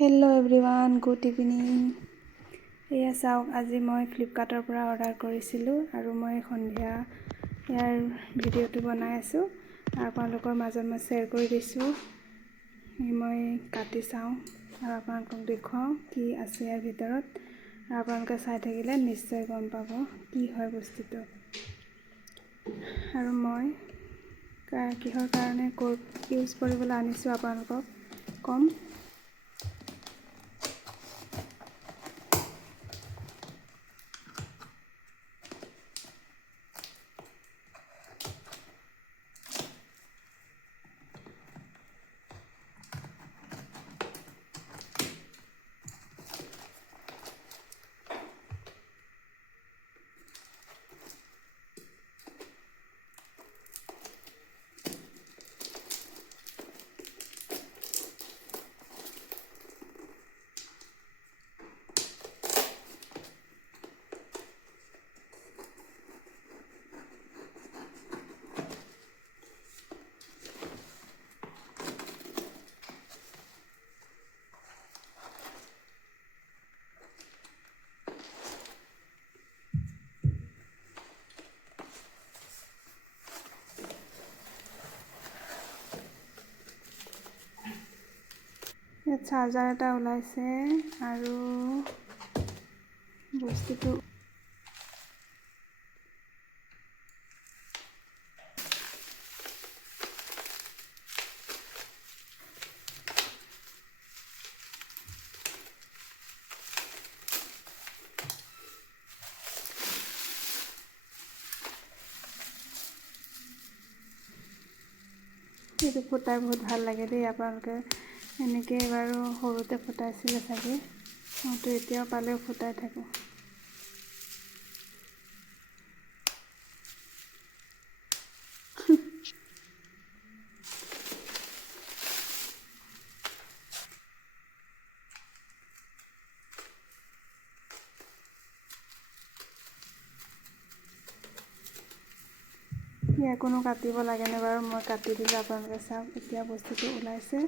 Hello' everyone, good evening. এয়া চাওক, আজি মই ফ্লিপকাৰ্টৰ পৰা অৰ্ডাৰ কৰিছিলোঁ আৰু মই সন্ধিয়া ইয়াৰ ভিডিঅ'টো বনাই আছোঁ আৰু আপোনালোকৰ মাজত মই শ্বেয়াৰ কৰি দিছোঁ। মই কাটি চাওঁ আৰু আপোনালোকক দেখুৱাওঁ কি আছে ইয়াৰ ভিতৰত, আৰু আপোনালোকে চাই থাকিলে নিশ্চয় গম পাব কি হয় বস্তুটো। আৰু মই কিহৰ কাৰণে ইউজ কৰিবলৈ আনিছোঁ আপোনালোকক ক'ম। ইয়াত চাৰ্জাৰ এটা ওলাইছে আৰু বস্তুটো এইটো ফুটাই বহুত ভাল লাগে দেই। আপোনালোকে এনেকৈ বাৰু সৰুতে ফুটাইছিলে চাগে, মইতো এতিয়াও পালেও ফুটাই থাকোঁ। ইয়াৰ কোনো কাটিব লাগেনে বাৰু? মই কাটি দিলোঁ, আপোনালোকে চাওক। এতিয়া বস্তুটো ওলাইছে।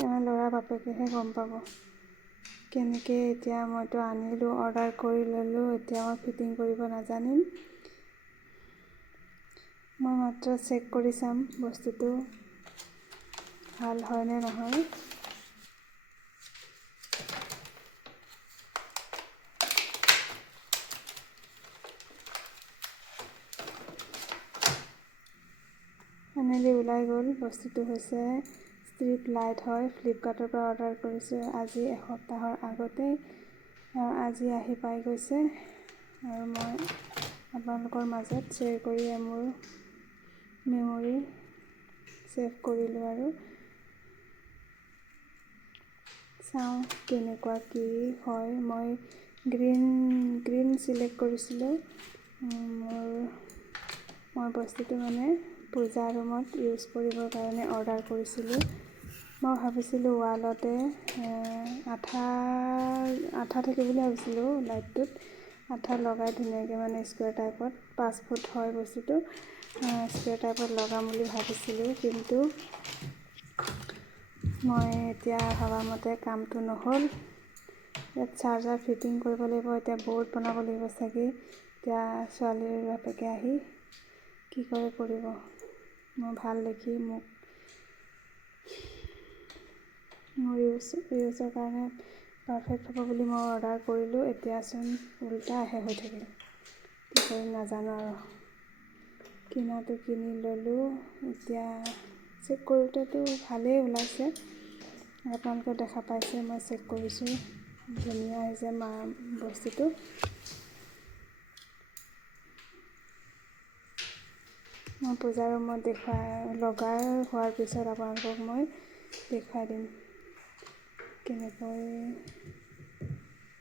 আমাৰ ল'ৰা বাপেকেহে গম পাব কেনেকৈ। এতিয়া মইতো আনিলোঁ, অৰ্ডাৰ কৰি ল'লোঁ, এতিয়া মই ফিটিং কৰিব নাজানিম। মই মাত্ৰ চেক কৰি চাম বস্তুটো ভাল হয় নে নহয়। ফাইনেলি ওলাই গ'ল। বস্তুটো হৈছে ষ্ট্ৰীট লাইট হয়। ফ্লিপকাৰ্টৰ পৰা অৰ্ডাৰ কৰিছোঁ আজি এসপ্তাহৰ আগতেই, আজি আহি পাই গৈছে আৰু মই আপোনালোকৰ মাজত শ্বেয়াৰ কৰি মোৰ মেমৰি ছেভ কৰিলোঁ আৰু চাওঁ কেনেকুৱা কি হয়। মই গ্ৰীণ ছিলেক্ট কৰিছিলোঁ। মই বস্তুটো মানে পূজা ৰুমত ইউজ কৰিবৰ কাৰণে অৰ্ডাৰ কৰিছিলোঁ। মই ভাবিছিলোঁ ৱালতে আঠা থাকে বুলি ভাবিছিলোঁ। লাইটটোত আঠা লগাই ধুনীয়াকৈ মানে স্কুৱেৰ টাইপত 5 ফুট হয় বস্তুটো, স্কুৱেৰ টাইপত লগাম বুলি ভাবিছিলোঁ। কিন্তু মই এতিয়া ভবামতে কামটো নহ'ল। ইয়াত চাৰ্জাৰ ফিটিং কৰিব লাগিব, এতিয়া বৰ্ড বনাব লাগিব চাগে। এতিয়া ছোৱালীৰ বাপেকে আহি কি কৰে কৰিব। মই ভাল দেখি মোৰ ইউজৰ কাৰণে পাৰফেক্ট হ'ব বুলি মই অৰ্ডাৰ কৰিলোঁ। এতিয়াচোন উল্টা হৈ থাকিল, কি কৰিম নাজানো আৰু। কিনাটো কিনি ল'লোঁ, এতিয়া চেক কৰোঁতেতো ভালেই ওলাইছে। আপোনালোকে দেখা পাইছে, মই চেক কৰিছোঁ, ধুনীয়া হৈছে বস্তুটো। মই পূজা ৰুমত লগাই হোৱাৰ পিছত আপোনালোকক মই দেখুৱাই দিম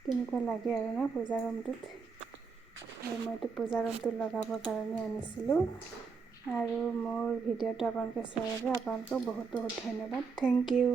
কেনেকুৱা লাগে আৰু না পূজা ৰুমটোত। আৰু মইতো পূজা ৰুমটোত লগাবৰ কাৰণে আনিছিলোঁ। আৰু মোৰ ভিডিঅ'টো আপোনালোকে চোৱাৰ বাবে আপোনালোকক বহুত বহুত ধন্যবাদ। Thank U.